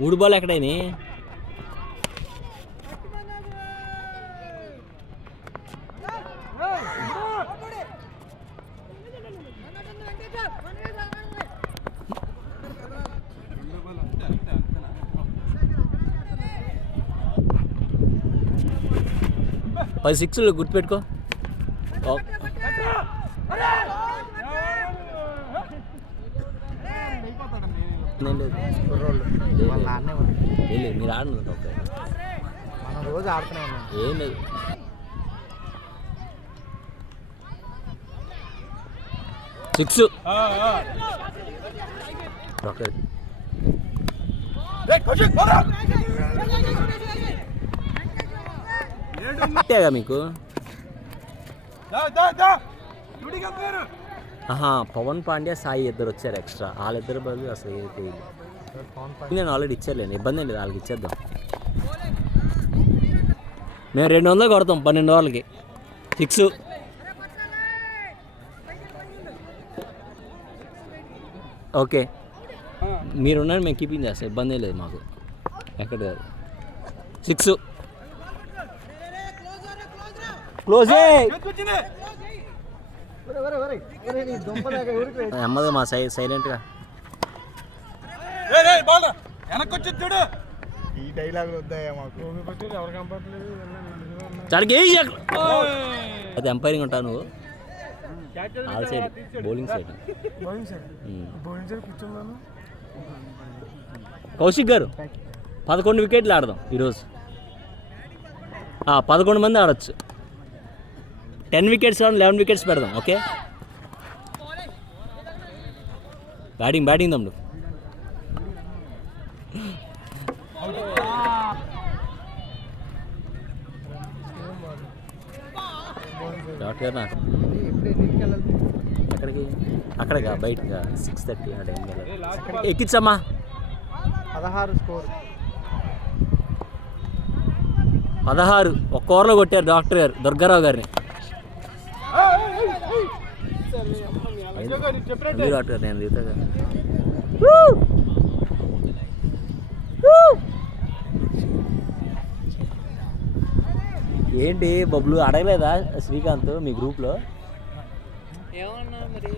మూడు బాల్ ఎక్కడైనా పది సిక్స్లు గుర్తుపెట్టుకో. మీరు ఆడిన రోజు ఆడుతూనే ఉన్నాం. ఏం లేదు. సిక్స్ మీకు. పవన్ పాండ్యా సాయి ఇద్దరు వచ్చారు ఎక్స్ట్రా. వాళ్ళిద్దరు బదులు అసలు నేను ఆల్రెడీ ఇచ్చారులేండి, ఇబ్బంది లేదు, వాళ్ళకి ఇచ్చేద్దాం. మేము 200 కొడతాం 12 ఓవర్లకి. Six okay. మీరున్నారు, మేము కీపింగ్ చేస్తాం, ఇబ్బంది లేదు మాకు. ఎక్కడ కాదు. సిక్స్ అమ్మది మా సైలెంట్గా. ఈ డైలాగులు వద్దాయా మాకు. అది ఎంపైరింగ్ ఉంటావు నువ్వు. All side bowling side. Kaushik గారు 11 వికెట్లు ఆడదాం ఈరోజు. 11 మంది ఆడచ్చు. 10 వికెట్స్ 11 వికెట్స్ పెడదాం. ఓకే, బ్యాటింగ్ తమ్ముడు. ఎక్కడికి? అక్కడికా బయటగా 6:30 ఆ టైం కదా. ఎక్కించమ్మా. 16 స్కోర్. 16 ఒక్క ఓవర్లో కొట్టారు డాక్టర్ గారు, దుర్గారావు గారిని. డాక్టర్ నేను దిగుతా. ఏంటి బబ్లు అడగలేదా శ్రీకాంత్ మీ గ్రూప్లో? ఏమన్నా మరి